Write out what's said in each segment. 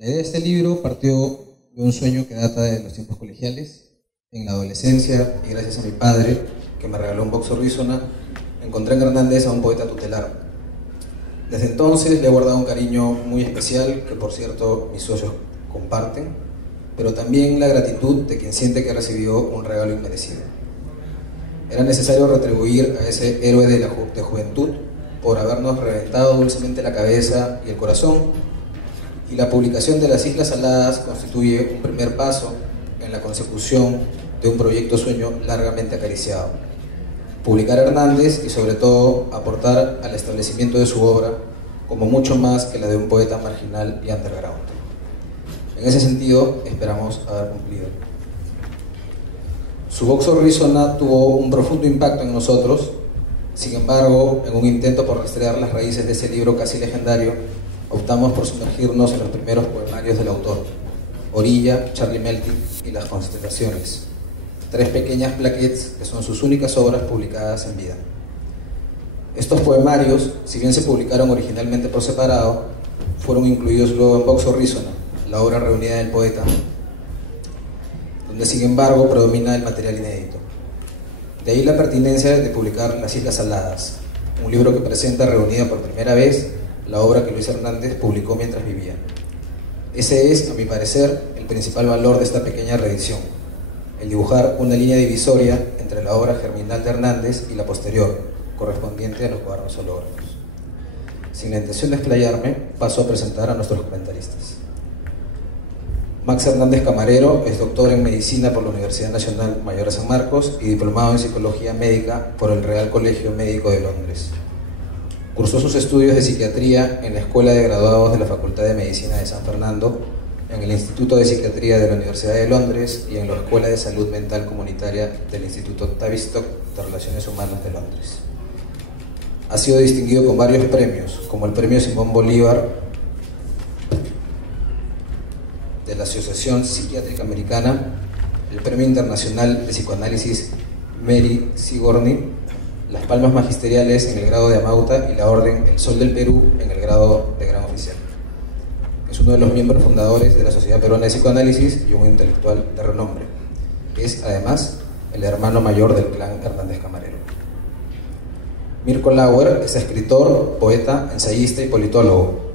La idea de este libro partió de un sueño que data de los tiempos colegiales. En la adolescencia, y gracias a mi padre, que me regaló un box Horizona, encontré en Hernández a un poeta tutelar. Desde entonces le he guardado un cariño muy especial, que por cierto mis socios comparten, pero también la gratitud de quien siente que recibió un regalo inmerecido. Era necesario retribuir a ese héroe de juventud por habernos reventado dulcemente la cabeza y el corazón, y la publicación de Las Islas Saladas constituye un primer paso en la consecución de un proyecto sueño largamente acariciado: publicar a Hernández y sobre todo aportar al establecimiento de su obra como mucho más que la de un poeta marginal y underground. En ese sentido, esperamos haber cumplido. Su box Horizona tuvo un profundo impacto en nosotros. Sin embargo, en un intento por rastrear las raíces de ese libro casi legendario, optamos por sumergirnos en los primeros poemarios del autor: Orilla, Charlie Melting y Las Constelaciones, tres pequeñas plaquettes que son sus únicas obras publicadas en vida. Estos poemarios, si bien se publicaron originalmente por separado, fueron incluidos luego en Box Horizona, la obra reunida del poeta, donde sin embargo predomina el material inédito. De ahí la pertinencia de publicar Las Islas Saladas, un libro que presenta reunida por primera vez la obra que Luis Hernández publicó mientras vivía. Ese es, a mi parecer, el principal valor de esta pequeña reedición: el dibujar una línea divisoria entre la obra germinal de Hernández y la posterior, correspondiente a los cuadernos holográficos. Sin la intención de explayarme, paso a presentar a nuestros comentaristas. Max Hernández Camarero es doctor en Medicina por la Universidad Nacional Mayor de San Marcos y diplomado en Psicología Médica por el Real Colegio Médico de Londres. Cursó sus estudios de psiquiatría en la Escuela de Graduados de la Facultad de Medicina de San Fernando, en el Instituto de Psiquiatría de la Universidad de Londres y en la Escuela de Salud Mental Comunitaria del Instituto Tavistock de Relaciones Humanas de Londres. Ha sido distinguido con varios premios, como el Premio Simón Bolívar de la Asociación Psiquiátrica Americana, el Premio Internacional de Psicoanálisis Mary Sigourney, las palmas magisteriales en el grado de Amauta y la Orden El Sol del Perú en el grado de Gran Oficial. Es uno de los miembros fundadores de la Sociedad Peruana de Psicoanálisis y un intelectual de renombre. Es, además, el hermano mayor del clan Hernández Camarero. Mirko Lauer es escritor, poeta, ensayista y politólogo.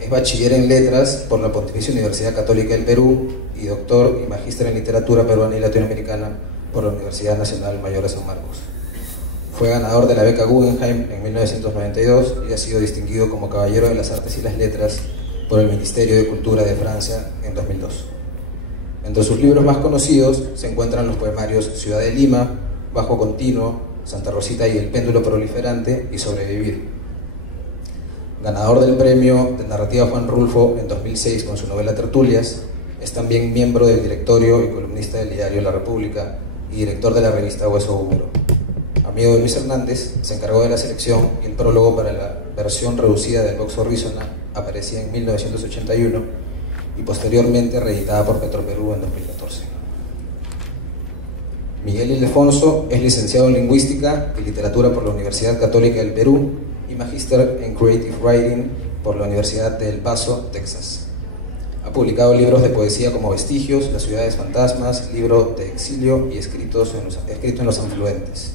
Es bachiller en Letras por la Pontificia Universidad Católica del Perú y doctor y magíster en Literatura Peruana y Latinoamericana por la Universidad Nacional Mayor de San Marcos. Fue ganador de la beca Guggenheim en 1992 y ha sido distinguido como Caballero de las Artes y las Letras por el Ministerio de Cultura de Francia en 2002. Entre sus libros más conocidos se encuentran los poemarios Ciudad de Lima, Bajo Continuo, Santa Rosita y el Péndulo Proliferante y Sobrevivir. Ganador del premio de narrativa Juan Rulfo en 2006 con su novela Tertulias, es también miembro del directorio y columnista del diario La República y director de la revista Hueso Húmero. Amigo de Luis Hernández, se encargó de la selección y el prólogo para la versión reducida del Box Horizona, aparecida en 1981 y posteriormente reeditada por Petroperú en 2014. Miguel Ildefonso es licenciado en Lingüística y Literatura por la Universidad Católica del Perú y magíster en Creative Writing por la Universidad de El Paso, Texas. Ha publicado libros de poesía como Vestigios, Las Ciudades Fantasmas, Libro de Exilio y Escrito en los Afluentes.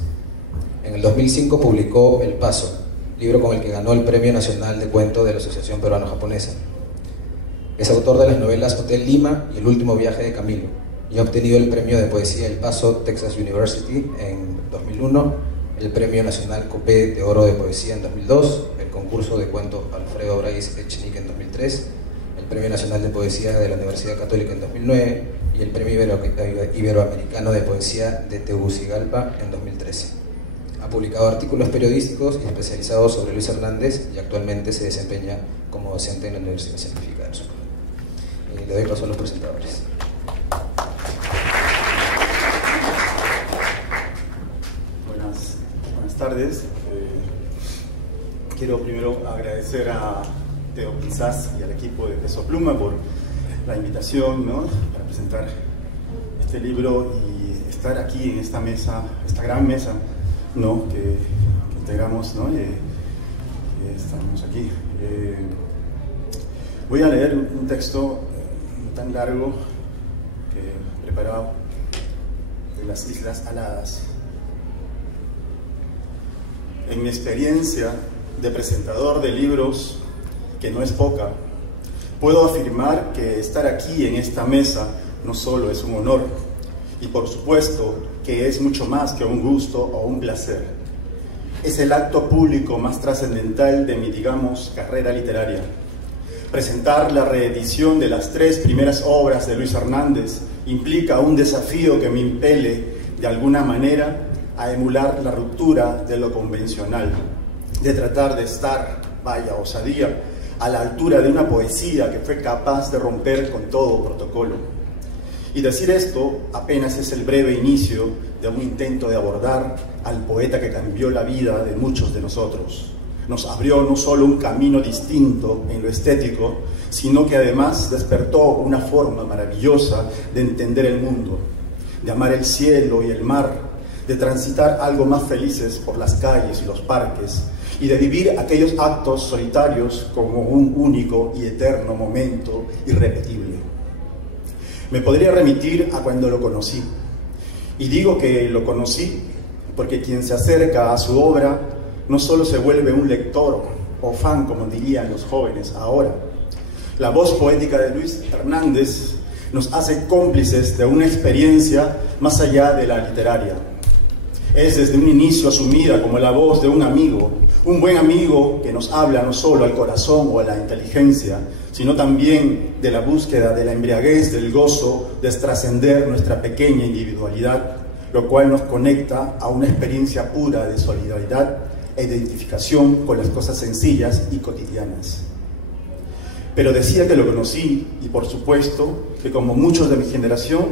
En el 2005 publicó El Paso, libro con el que ganó el Premio Nacional de Cuento de la Asociación Peruano-Japonesa. Es autor de las novelas Hotel Lima y El Último Viaje de Camilo, y ha obtenido el Premio de Poesía El Paso, Texas University en 2001, el Premio Nacional Copé de Oro de Poesía en 2002, el concurso de cuento Alfredo Brais Echenique en 2003, el Premio Nacional de Poesía de la Universidad Católica en 2009 y el Premio Iberoamericano de Poesía de Tegucigalpa en 2013. Ha publicado artículos periodísticos y especializados sobre Luis Hernández y actualmente se desempeña como docente en la Universidad Científica del Sur. Le doy paso a los presentadores. Buenas tardes. Quiero primero agradecer a Teo Quizás y al equipo de Peso Pluma por la invitación, ¿no?, para presentar este libro y estar aquí en esta mesa, esta gran mesa, ¿no?, que integramos, ¿no?, estamos aquí. Voy a leer un texto tan largo que he preparado de las Islas Aladas. En mi experiencia de presentador de libros, que no es poca, puedo afirmar que estar aquí en esta mesa no solo es un honor, y por supuesto que es mucho más que un gusto o un placer. Es el acto público más trascendental de mi, digamos, carrera literaria. Presentar la reedición de las 3 primeras obras de Luis Hernández implica un desafío que me impele, de alguna manera, a emular la ruptura de lo convencional, de tratar de estar, vaya osadía, a la altura de una poesía que fue capaz de romper con todo protocolo. Y decir esto apenas es el breve inicio de un intento de abordar al poeta que cambió la vida de muchos de nosotros. Nos abrió no solo un camino distinto en lo estético, sino que además despertó una forma maravillosa de entender el mundo, de amar el cielo y el mar, de transitar algo más felices por las calles y los parques, y de vivir aquellos actos solitarios como un único y eterno momento irrepetible. Me podría remitir a cuando lo conocí, y digo que lo conocí porque quien se acerca a su obra no solo se vuelve un lector o fan, como dirían los jóvenes ahora. La voz poética de Luis Hernández nos hace cómplices de una experiencia más allá de la literaria. Es desde un inicio asumida como la voz de un amigo, un buen amigo que nos habla no solo al corazón o a la inteligencia, sino también de la búsqueda de la embriaguez del gozo de trascender nuestra pequeña individualidad, lo cual nos conecta a una experiencia pura de solidaridad e identificación con las cosas sencillas y cotidianas. Pero decía que lo conocí, y por supuesto que como muchos de mi generación,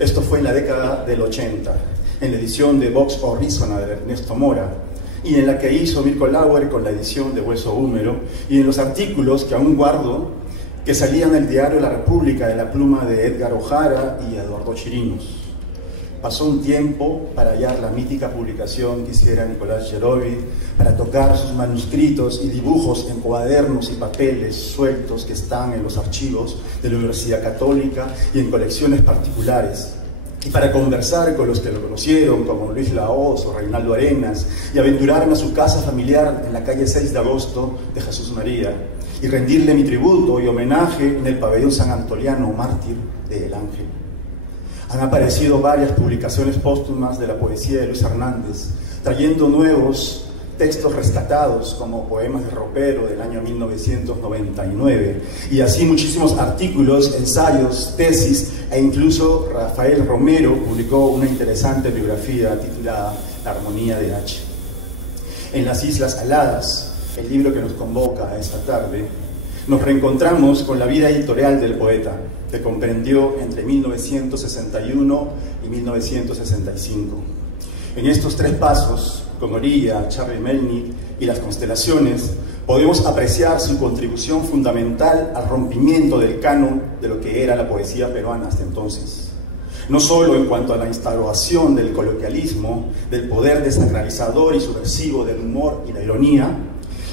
esto fue en la década del 80, en la edición de Vox Horizona de Ernesto Mora, y en la que hizo Mirko Lauer con la edición de Hueso Húmero, y en los artículos que aún guardo, que salían en el diario La República de la pluma de Edgar Ojara y Eduardo Chirinos. Pasó un tiempo para hallar la mítica publicación que hiciera Nicolás Yerovi, para tocar sus manuscritos y dibujos en cuadernos y papeles sueltos que están en los archivos de la Universidad Católica y en colecciones particulares, y para conversar con los que lo conocieron, como Luis Lahoz o Reinaldo Arenas, y aventurarme a su casa familiar en la calle 6 de agosto de Jesús María, y rendirle mi tributo y homenaje en el pabellón San Antoliano Mártir de El Ángel. Han aparecido varias publicaciones póstumas de la poesía de Luis Hernández, trayendo nuevos textos rescatados como Poemas de Ropero del año 1999, y así muchísimos artículos, ensayos, tesis, e incluso Rafael Romero publicó una interesante biografía titulada La Armonía de H. En Las Islas Aladas, el libro que nos convoca esta tarde, nos reencontramos con la vida editorial del poeta, que comprendió entre 1961 y 1965. En estos 3 pasos, con Orilla, Charlie Melnick y Las Constelaciones, podemos apreciar su contribución fundamental al rompimiento del canon de lo que era la poesía peruana hasta entonces. No solo en cuanto a la instauración del coloquialismo, del poder desacralizador y subversivo del humor y la ironía,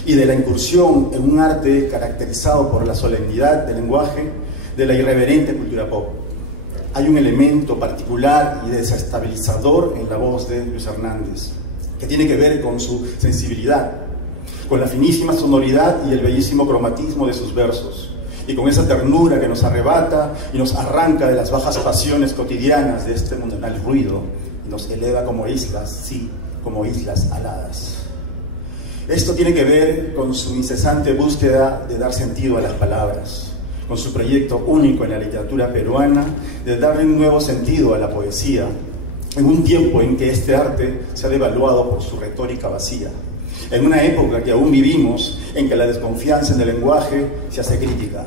y de la incursión en un arte caracterizado por la solemnidad del lenguaje, de la irreverente cultura pop. Hay un elemento particular y desestabilizador en la voz de Luis Hernández, que tiene que ver con su sensibilidad, con la finísima sonoridad y el bellísimo cromatismo de sus versos, y con esa ternura que nos arrebata y nos arranca de las bajas pasiones cotidianas de este mundanal ruido, y nos eleva como islas, sí, como islas aladas. Esto tiene que ver con su incesante búsqueda de dar sentido a las palabras, con su proyecto único en la literatura peruana de darle un nuevo sentido a la poesía, en un tiempo en que este arte se ha devaluado por su retórica vacía, en una época que aún vivimos en que la desconfianza en el lenguaje se hace crítica.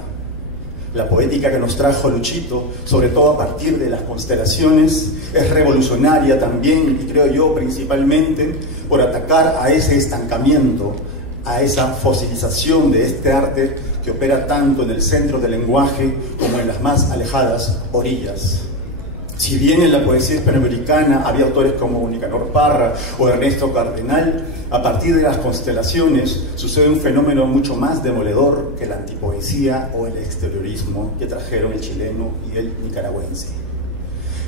La poética que nos trajo Luchito, sobre todo a partir de Las Constelaciones, es revolucionaria también, y creo yo principalmente, por atacar a ese estancamiento, a esa fosilización de este arte que opera tanto en el centro del lenguaje como en las más alejadas orillas. Si bien en la poesía hispanoamericana había autores como Nicanor Parra o Ernesto Cardenal, a partir de las constelaciones sucede un fenómeno mucho más demoledor que la antipoesía o el exteriorismo que trajeron el chileno y el nicaragüense.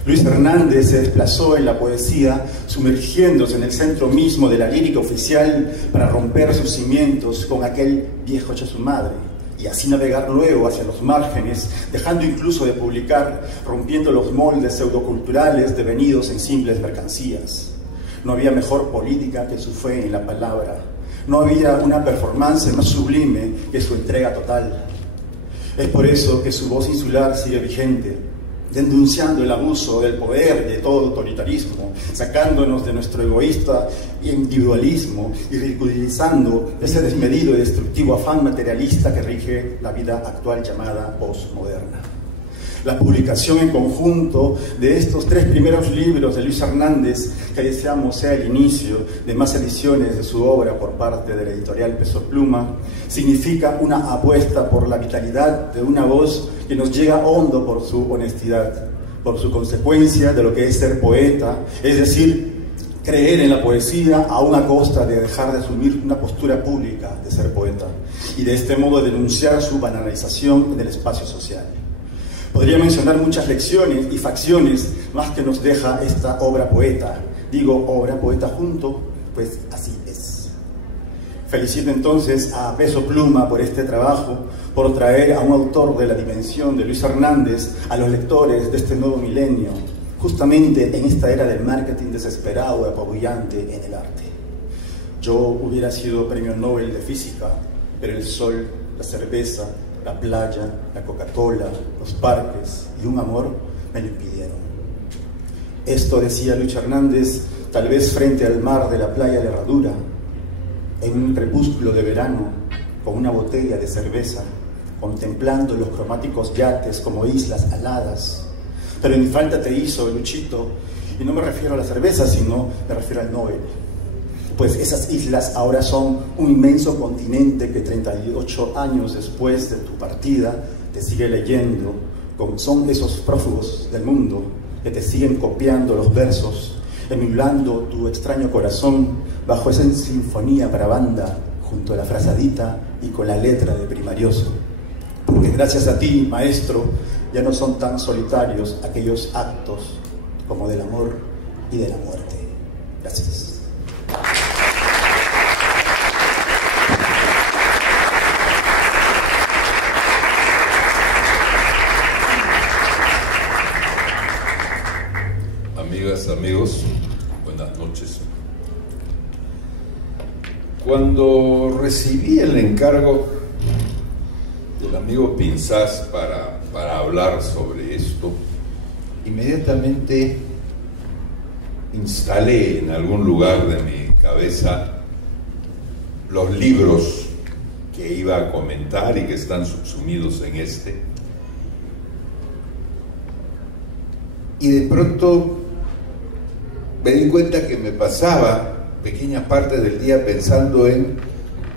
Luis Hernández se desplazó en la poesía, sumergiéndose en el centro mismo de la lírica oficial para romper sus cimientos con aquel viejo hecho su madre, y así navegar luego hacia los márgenes, dejando incluso de publicar, rompiendo los moldes pseudoculturales devenidos en simples mercancías. No había mejor política que su fe en la palabra. No había una performance más sublime que su entrega total. Es por eso que su voz insular sigue vigente, denunciando el abuso del poder y de todo autoritarismo, sacándonos de nuestro egoísta individualismo y ridiculizando ese desmedido y destructivo afán materialista que rige la vida actual llamada postmoderna. La publicación en conjunto de estos 3 primeros libros de Luis Hernández, que deseamos sea el inicio de más ediciones de su obra por parte de la editorial Peso Pluma, significa una apuesta por la vitalidad de una voz que nos llega hondo por su honestidad, por su consecuencia de lo que es ser poeta, es decir, creer en la poesía aún a costa de dejar de asumir una postura pública de ser poeta y de este modo denunciar su banalización en el espacio social. Podría mencionar muchas lecciones y facciones más que nos deja esta obra poeta. Digo obra poeta junto, pues así es. Felicito entonces a Peso Pluma por este trabajo, por traer a un autor de la dimensión de Luis Hernández a los lectores de este nuevo milenio, justamente en esta era del marketing desesperado y apabullante en el arte. Yo hubiera sido premio Nobel de Física, pero el sol, la cerveza, la playa, la Coca-Cola, los parques y un amor me lo impidieron. Esto decía Luis Hernández, tal vez frente al mar de la playa de Herradura, en un crepúsculo de verano, con una botella de cerveza, contemplando los cromáticos yates como islas aladas. Pero ni falta te hizo, Luchito, y no me refiero a la cerveza, sino me refiero al Nobel. Pues esas islas ahora son un inmenso continente que 38 años después de tu partida te sigue leyendo, son esos prófugos del mundo que te siguen copiando los versos, emulando tu extraño corazón bajo esa sinfonía para banda, junto a la frazadita y con la letra de Primarioso. Porque gracias a ti, maestro, ya no son tan solitarios aquellos actos como del amor y de la muerte. Gracias. Amigas, amigos, buenas noches. Cuando recibí el encargo del amigo Pinzás para hablar sobre esto, inmediatamente instalé en algún lugar de mi cabeza los libros que iba a comentar y que están subsumidos en este. Y de pronto me di cuenta que me pasaba pequeñas partes del día pensando en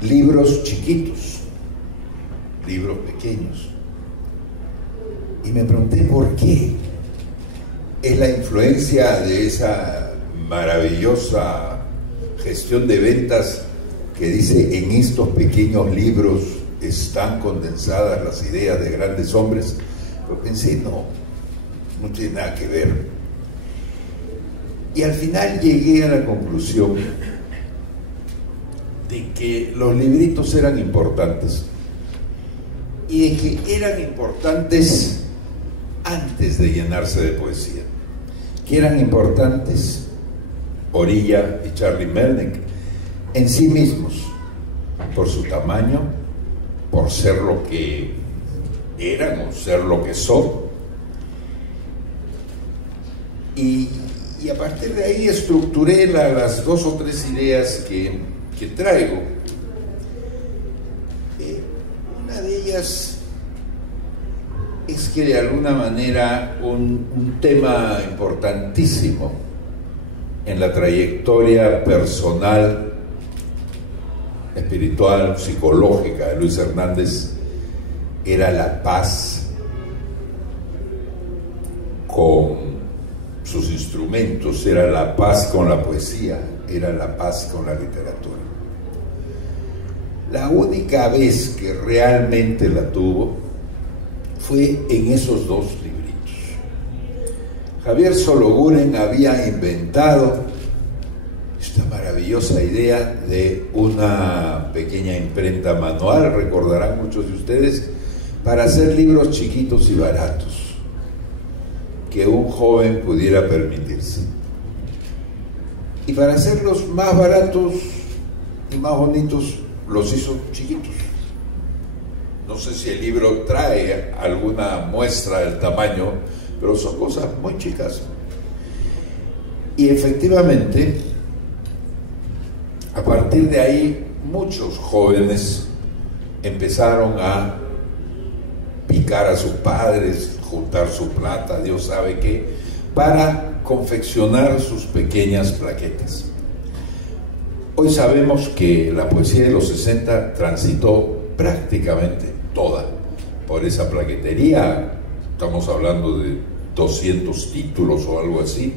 libros chiquitos, libros pequeños. Y me pregunté por qué. Es la influencia de esa maravillosa gestión de ventas que dice: en estos pequeños libros están condensadas las ideas de grandes hombres. Pero pensé, no tiene nada que ver. Y al final llegué a la conclusión de que los libritos eran importantes y de que eran importantes antes de llenarse de poesía, que eran importantes Orilla y Charlie Melnick en sí mismos, por su tamaño, por ser lo que eran o ser lo que son. Y a partir de ahí estructuré las 2 o 3 ideas que traigo. Una de ellas es que de alguna manera un tema importantísimo en la trayectoria personal, espiritual, psicológica de Luis Hernández era la paz con sus instrumentos, era la paz con la poesía, era la paz con la literatura. La única vez que realmente la tuvo fue en esos dos libritos. Javier Sologuren había inventado esta maravillosa idea de una pequeña imprenta manual, recordarán muchos de ustedes, para hacer libros chiquitos y baratos que un joven pudiera permitirse. Y para hacerlos más baratos y más bonitos, los hizo chiquitos. No sé si el libro trae alguna muestra del tamaño, pero son cosas muy chicas. Y efectivamente, a partir de ahí, muchos jóvenes empezaron a picar a sus padres, juntar su plata, Dios sabe qué, para confeccionar sus pequeñas plaquetas. Hoy sabemos que la poesía de los 60 transitó prácticamente toda por esa plaquetería. Estamos hablando de 200 títulos o algo así,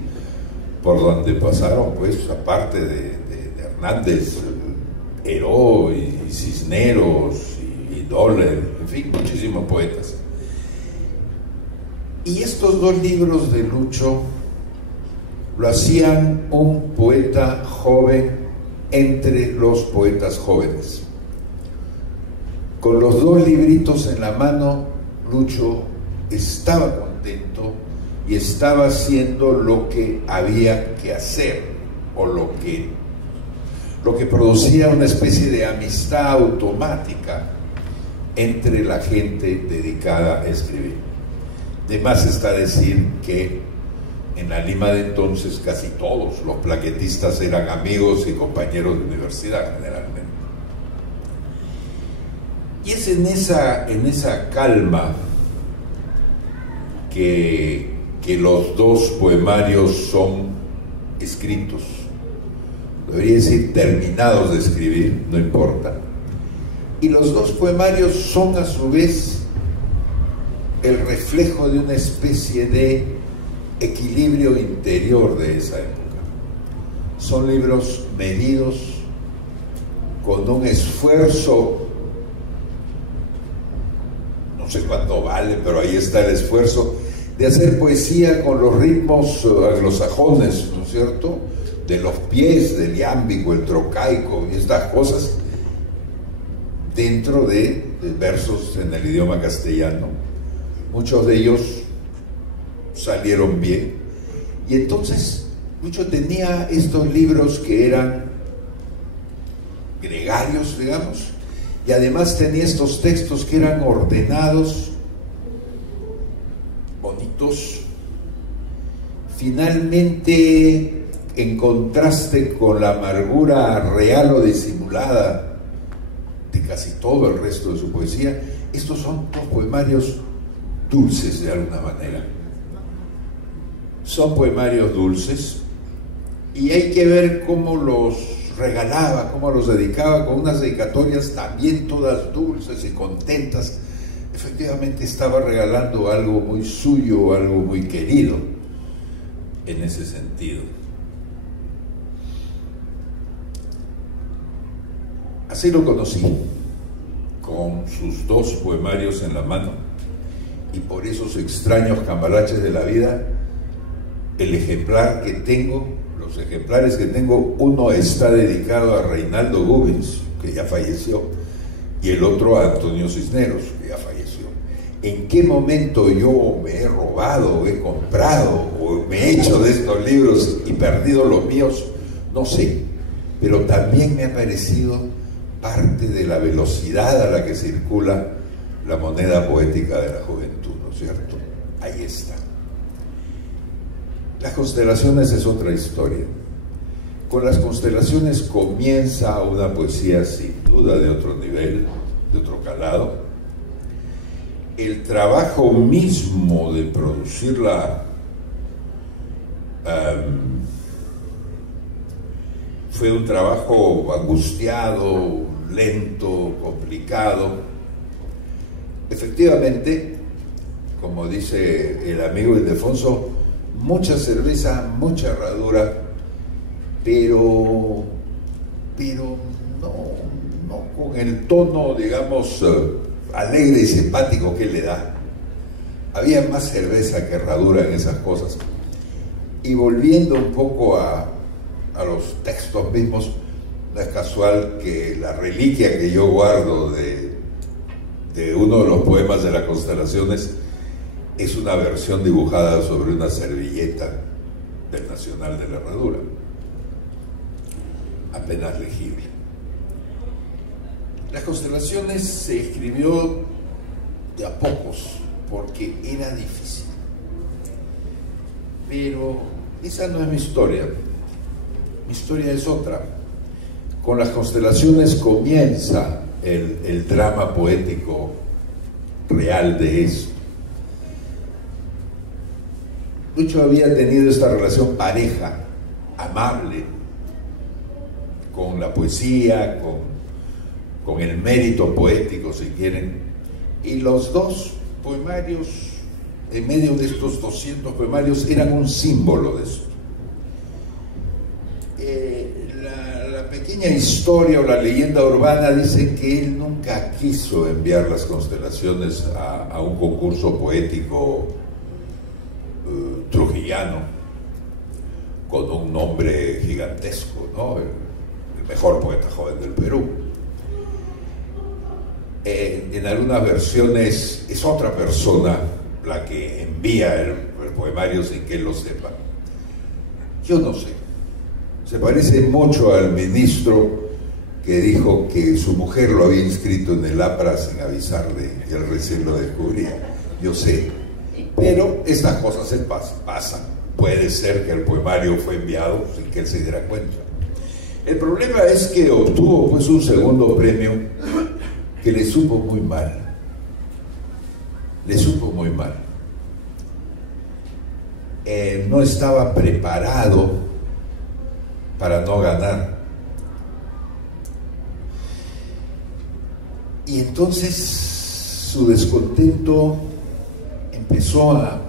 por donde pasaron, pues, aparte de Hernández, Heró y Cisneros y Doller, en fin, muchísimos poetas. Y estos dos libros de Lucho lo hacían un poeta joven entre los poetas jóvenes. Con los dos libritos en la mano, Lucho estaba contento y estaba haciendo lo que había que hacer, o lo que producía una especie de amistad automática entre la gente dedicada a escribir. De más está decir que en la Lima de entonces casi todos los plaquetistas eran amigos y compañeros de universidad generalmente. Y es en esa calma que los dos poemarios son escritos. Debería decir terminados de escribir, no importa. Y los dos poemarios son a su vez el reflejo de una especie de equilibrio interior de esa época. Son libros medidos, con un esfuerzo, no sé cuánto vale, pero ahí está el esfuerzo de hacer poesía con los ritmos anglosajones, ¿no es cierto?, de los pies, del iámbico, el trocaico y estas cosas, dentro de versos en el idioma castellano. Muchos de ellos salieron bien, y entonces Lucho tenía estos libros que eran gregarios, digamos, y además tenía estos textos que eran ordenados, bonitos, finalmente en contraste con la amargura real o disimulada de casi todo el resto de su poesía. Estos son dos poemarios dulces de alguna manera. Son poemarios dulces, y hay que ver cómo los regalaba, cómo los dedicaba, con unas dedicatorias también todas dulces y contentas. Efectivamente estaba regalando algo muy suyo, algo muy querido en ese sentido. Así lo conocí, con sus dos poemarios en la mano, y por esos extraños cambalaches de la vida, el ejemplar que tengo, los ejemplares que tengo, uno está dedicado a Reinaldo Gubens, que ya falleció, y el otro a Antonio Cisneros, que ya falleció. ¿En qué momento yo me he robado, o he comprado, o me he hecho de estos libros y perdido los míos? No sé, pero también me ha parecido parte de la velocidad a la que circula la moneda poética de la juventud, ¿no es cierto? Ahí está. Las constelaciones es otra historia. Con las constelaciones comienza una poesía sin duda de otro nivel, de otro calado. El trabajo mismo de producirla fue un trabajo angustiado, lento, complicado. Efectivamente, como dice el amigo Ildefonso, mucha cerveza, mucha herradura, pero no con el tono, digamos, alegre y simpático que le da. Había más cerveza que herradura en esas cosas. Y volviendo un poco a los textos mismos, no es casual que la reliquia que yo guardo de uno de los poemas de las constelaciones es una versión dibujada sobre una servilleta del Nacional de la Herradura, apenas legible. Las constelaciones se escribió de a pocos porque era difícil, pero esa no es mi historia. Mi historia es otra. Con las constelaciones comienza el drama poético real de eso. Lucho había tenido esta relación pareja, amable, con la poesía, con el mérito poético, si quieren, y los dos poemarios, en medio de estos 200 poemarios, eran un símbolo de eso. La pequeña historia o la leyenda urbana dice que él nunca quiso enviar las constelaciones a un concurso poético trujillano con un nombre gigantesco, ¿no? El mejor poeta joven del Perú. En algunas versiones es otra persona la que envía el poemario sin que él lo sepa. Yo no sé. Se parece mucho al ministro que dijo que su mujer lo había inscrito en el APRA sin avisarle y él recién lo descubría. Yo sé. Pero estas cosas se pasan. Puede ser que el poemario fue enviado sin que él se diera cuenta. El problema es que obtuvo pues un segundo premio que le supo muy mal. Le supo muy mal. No estaba preparado para no ganar. Y entonces su descontento empezó a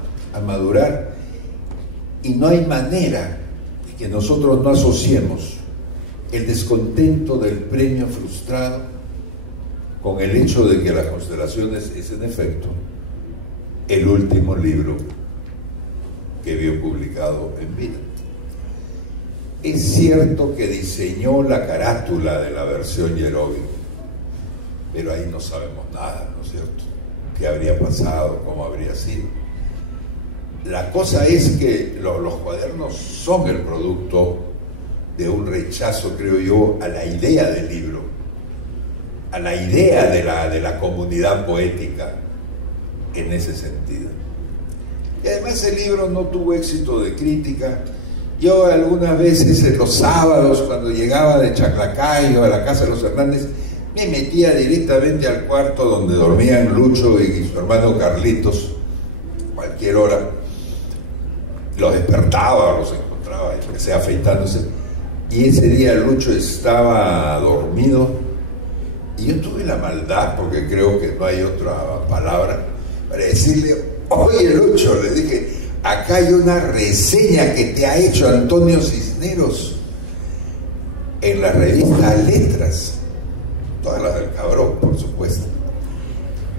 madurar, y no hay manera de que nosotros no asociemos el descontento del premio frustrado con el hecho de que Las Constelaciones es en efecto el último libro que vio publicado en vida. Es cierto que diseñó la carátula de la versión Yerovi, pero ahí no sabemos nada, ¿no es cierto? ¿Qué habría pasado? ¿Cómo habría sido? La cosa es que los cuadernos son el producto de un rechazo, creo yo, a la idea del libro, a la idea de la comunidad poética en ese sentido. Y además el libro no tuvo éxito de crítica. Yo algunas veces en los sábados, cuando llegaba de Chaclacayo a la casa de los Hernández, me metía directamente al cuarto donde dormían Lucho y su hermano Carlitos, cualquier hora. Los despertaba, los encontraba, y empecé afeitándose. Y ese día Lucho estaba dormido, y yo tuve la maldad, porque creo que no hay otra palabra, para decirle: oye Lucho, le dije, acá hay una reseña que te ha hecho Antonio Cisneros en la revista Letras, todas las del Cabrón, por supuesto.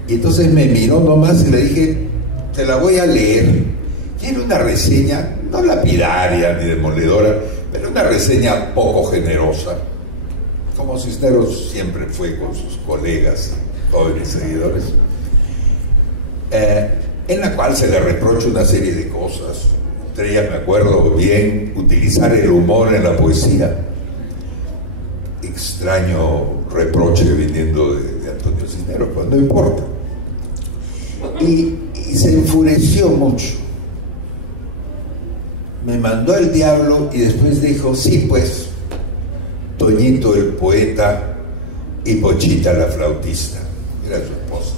Y entonces me miró nomás y le dije: te la voy a leer. Quiero una reseña, no lapidaria ni demoledora, pero una reseña poco generosa, como Cisneros siempre fue con sus colegas, jóvenes seguidores, en la cual se le reprocha una serie de cosas. Entre ellas, me acuerdo bien, utilizar el humor en la poesía. Extraño reproche viniendo de Antonio Cisneros, pero no importa. Y se enfureció mucho. Me mandó al diablo y después dijo: sí, pues, Toñito el poeta y Pochita la flautista. Era su esposa.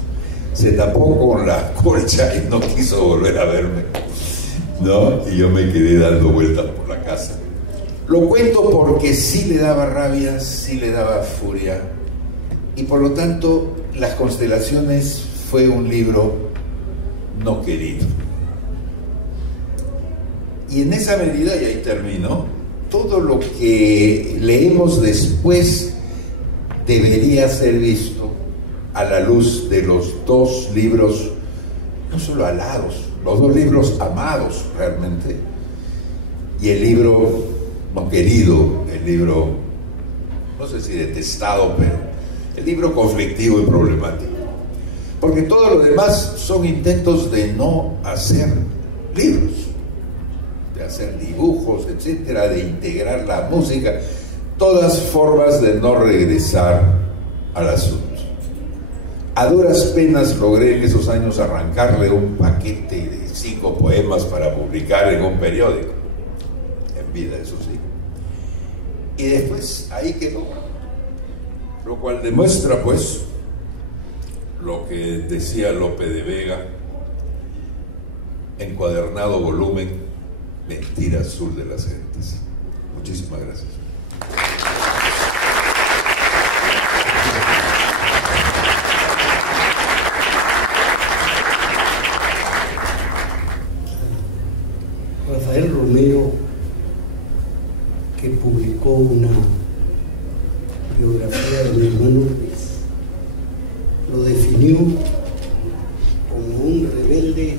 Se tapó con la colcha y no quiso volver a verme, ¿no? Y yo me quedé dando vueltas por la casa. Lo cuento porque sí le daba rabia, sí le daba furia, y por lo tanto Las Constelaciones fue un libro no querido. Y en esa medida, y ahí termino, todo lo que leemos después debería ser visto a la luz de los dos libros, no solo alados, los dos libros amados realmente, y el libro no querido, el libro, no sé si detestado, pero el libro conflictivo y problemático. Porque todo lo demás son intentos de no hacer libros, de hacer dibujos, etcétera, de integrar la música, todas formas de no regresar al asunto. A duras penas logré en esos años arrancarle un paquete de 5 poemas para publicar en un periódico, en vida, eso sí. Y después ahí quedó, lo cual demuestra pues lo que decía Lope de Vega, encuadernado volumen, mentira azul de las gentes. Muchísimas gracias. Rafael Romero, que publicó una biografía de mi hermano Luis, lo definió como un rebelde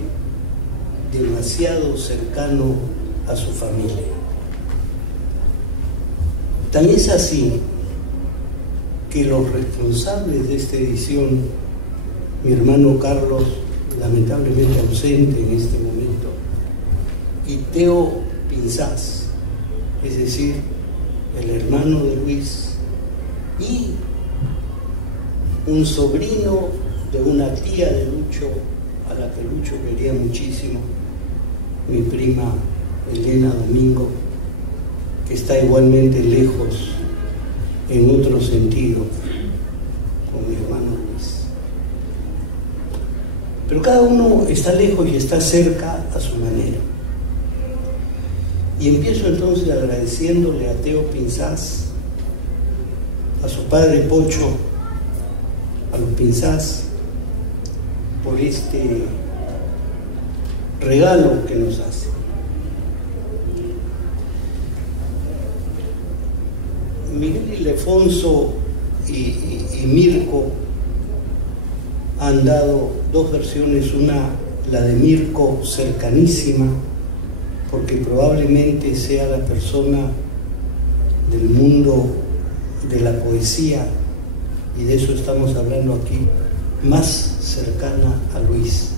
demasiado cercano a su familia. Tan es así que los responsables de esta edición, mi hermano Carlos, lamentablemente ausente en este momento, y Teo Pinzás, es decir, el hermano de Luis, y un sobrino de una tía de Lucho, a la que Lucho quería muchísimo, mi prima Elena Domingo, que está igualmente lejos en otro sentido con mi hermano Luis. Pero cada uno está lejos y está cerca a su manera. Y empiezo entonces agradeciéndole a Teo Pinzás, a su padre Pocho, a los Pinzás, por este regalo que nos hace. Miguel Ildefonso y Mirko han dado dos versiones, una, la de Mirko, cercanísima, porque probablemente sea la persona del mundo de la poesía, y de eso estamos hablando aquí, más cercana a Luis.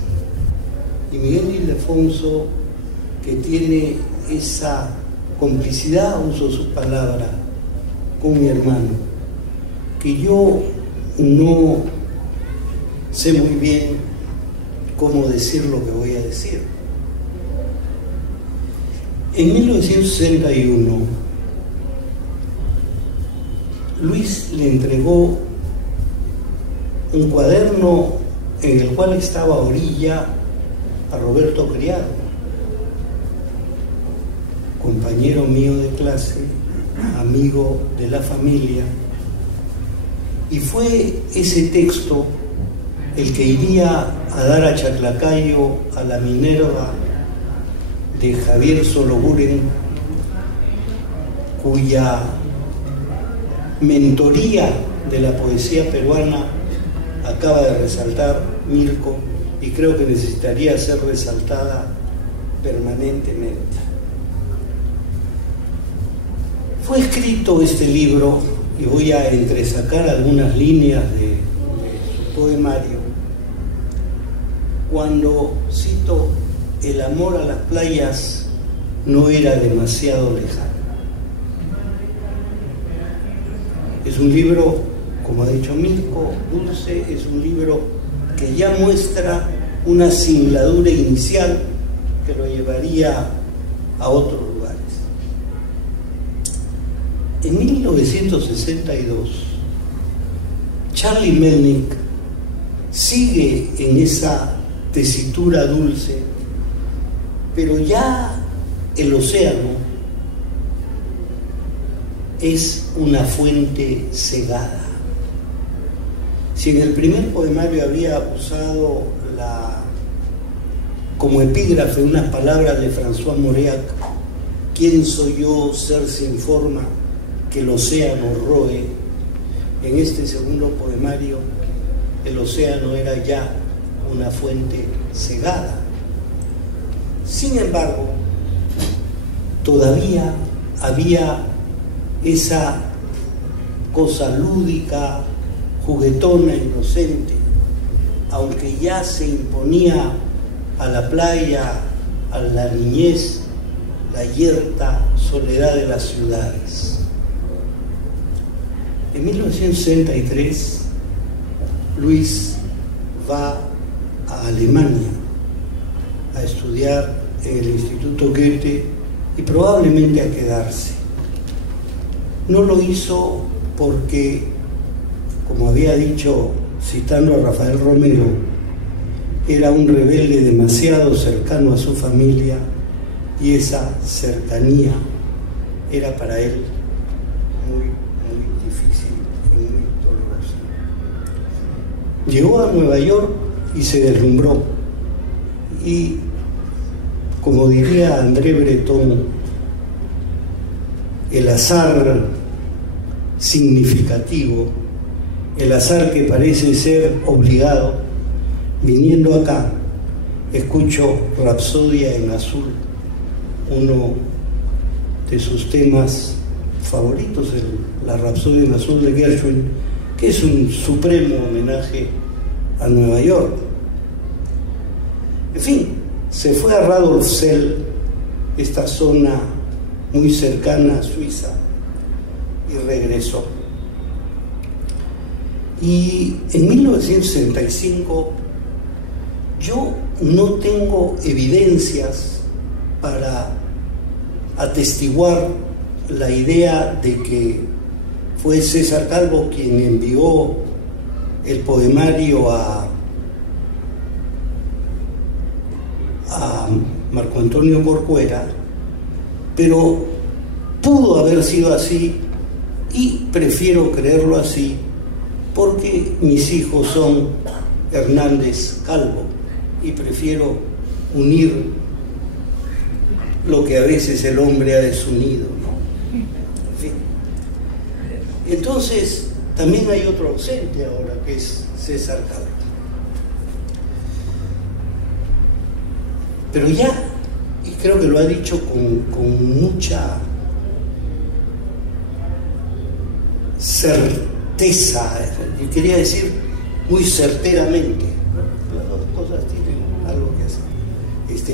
Y Miguel Ildefonso, que tiene esa complicidad, uso su palabra, con mi hermano, que yo no sé muy bien cómo decir lo que voy a decir. En 1961, Luis le entregó un cuaderno en el cual estaba a orilla a Roberto Criado, compañero mío de clase, amigo de la familia, y fue ese texto el que iría a dar a Chaclacayo, a la Minerva de Javier Sologuren, cuya mentoría de la poesía peruana acaba de resaltar Mirko, y creo que necesitaría ser resaltada permanentemente. Fue escrito este libro, y voy a entresacar algunas líneas de su poemario, cuando, cito, el amor a las playas no era demasiado lejano. Es un libro, como ha dicho Mirko, dulce, es un libro que ya muestra una singladura inicial que lo llevaría a otros lugares. En 1962, Charlie Melnick sigue en esa tesitura dulce, pero ya el océano es una fuente cegada. Si en el primer poemario había usado como epígrafe unas palabras de François Mauriac: ¿quién soy yo, ser sin forma, que el océano roe? En este segundo poemario, el océano era ya una fuente cegada. Sin embargo, todavía había esa cosa lúdica, juguetona, inocente, aunque ya se imponía a la playa, a la niñez, la yerta soledad de las ciudades. En 1963, Luis va a Alemania a estudiar en el Instituto Goethe y probablemente a quedarse. No lo hizo porque, como había dicho citando a Rafael Romero, era un rebelde demasiado cercano a su familia y esa cercanía era para él muy, muy difícil y muy dolorosa. Llegó a Nueva York y se deslumbró. Y, como diría André Breton, el azar significativo, el azar que parece ser obligado, viniendo acá, escucho Rapsodia en Azul, uno de sus temas favoritos, la Rapsodia en Azul de Gershwin, que es un supremo homenaje a Nueva York. En fin, se fue a Radolfzell, esta zona muy cercana a Suiza, y regresó. Y en 1965 yo no tengo evidencias para atestiguar la idea de que fue César Calvo quien envió el poemario a Marco Antonio Corcuera, pero pudo haber sido así y prefiero creerlo así porque mis hijos son Hernández Calvo y prefiero unir lo que a veces el hombre ha desunido, ¿no? En fin. Entonces, también hay otro ausente ahora, que es César Calvo. Pero ya, y creo que lo ha dicho con mucha certeza, yo quería decir muy certeramente, ¿no? Las dos cosas tienen algo que hacer.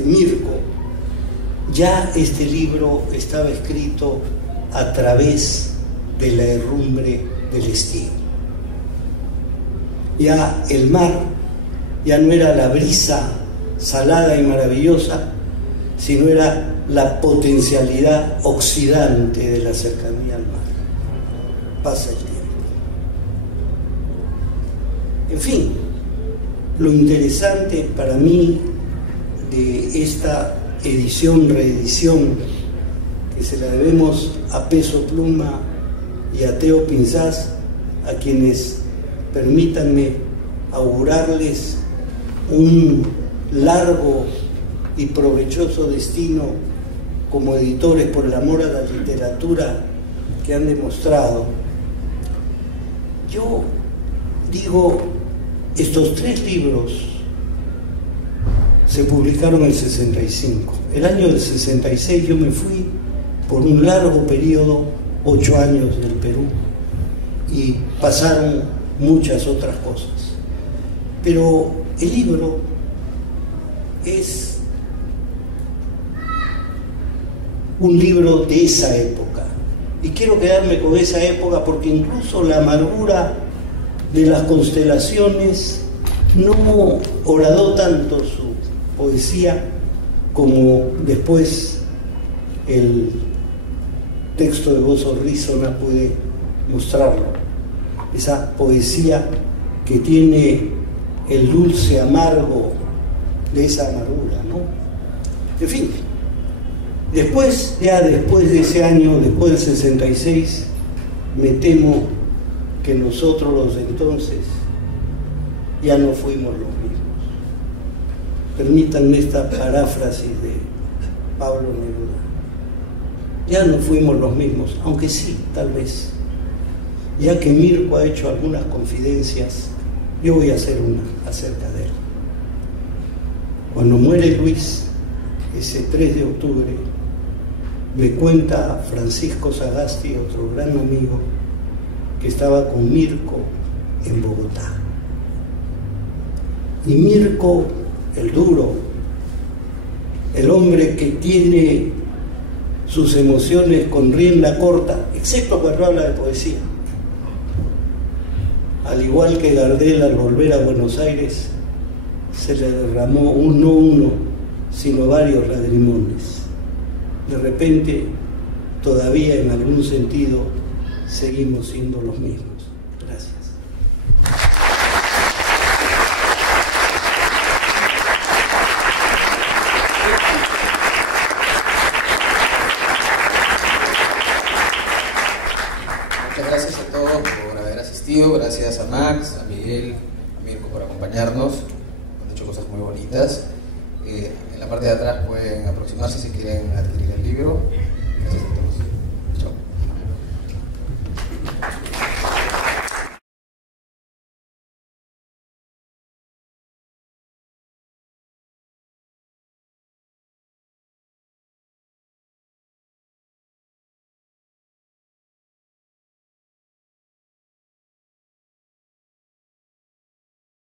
Mirko, ya este libro estaba escrito a través de la herrumbre del estío. Ya el mar ya no era la brisa salada y maravillosa, sino era la potencialidad oxidante de la cercanía al mar. Pasa el tiempo. En fin, lo interesante para mí de esta reedición, que se la debemos a Peso Pluma y a Teo Pinzás, a quienes permítanme augurarles un largo y provechoso destino como editores por el amor a la literatura que han demostrado. Yo digo, estos 3 libros se publicaron en el 65. El año del 66 yo me fui por un largo periodo, 8 años del Perú, y pasaron muchas otras cosas. Pero el libro es un libro de esa época, y quiero quedarme con esa época porque incluso la amargura de las constelaciones no horadó tanto su poesía como después el texto de Bozo Rizona puede mostrarlo. Esa poesía que tiene el dulce amargo de esa amargura, ¿no? En fin, después de ese año, después del 66, me temo que nosotros los de entonces ya no fuimos los mismos. permítanme esta paráfrasis de Pablo Neruda. Ya no fuimos los mismos, aunque sí, tal vez. Ya que Mirko ha hecho algunas confidencias, yo voy a hacer una acerca de él. Cuando muere Luis, ese 3 de octubre, me cuenta Francisco Sagasti, otro gran amigo, que estaba con Mirko en Bogotá. Y Mirko, el duro, el hombre que tiene sus emociones con rienda corta, excepto cuando habla de poesía. Al igual que Gardel, al volver a Buenos Aires, se le derramó no uno, sino varios lagrimones. De repente, todavía en algún sentido, seguimos siendo los mismos. Gracias. Muchas gracias a todos por haber asistido, gracias a Max, a Miguel, a Mirko por acompañarnos, han hecho cosas muy bonitas. En la parte de atrás pueden aproximarse si quieren adquirir el libro.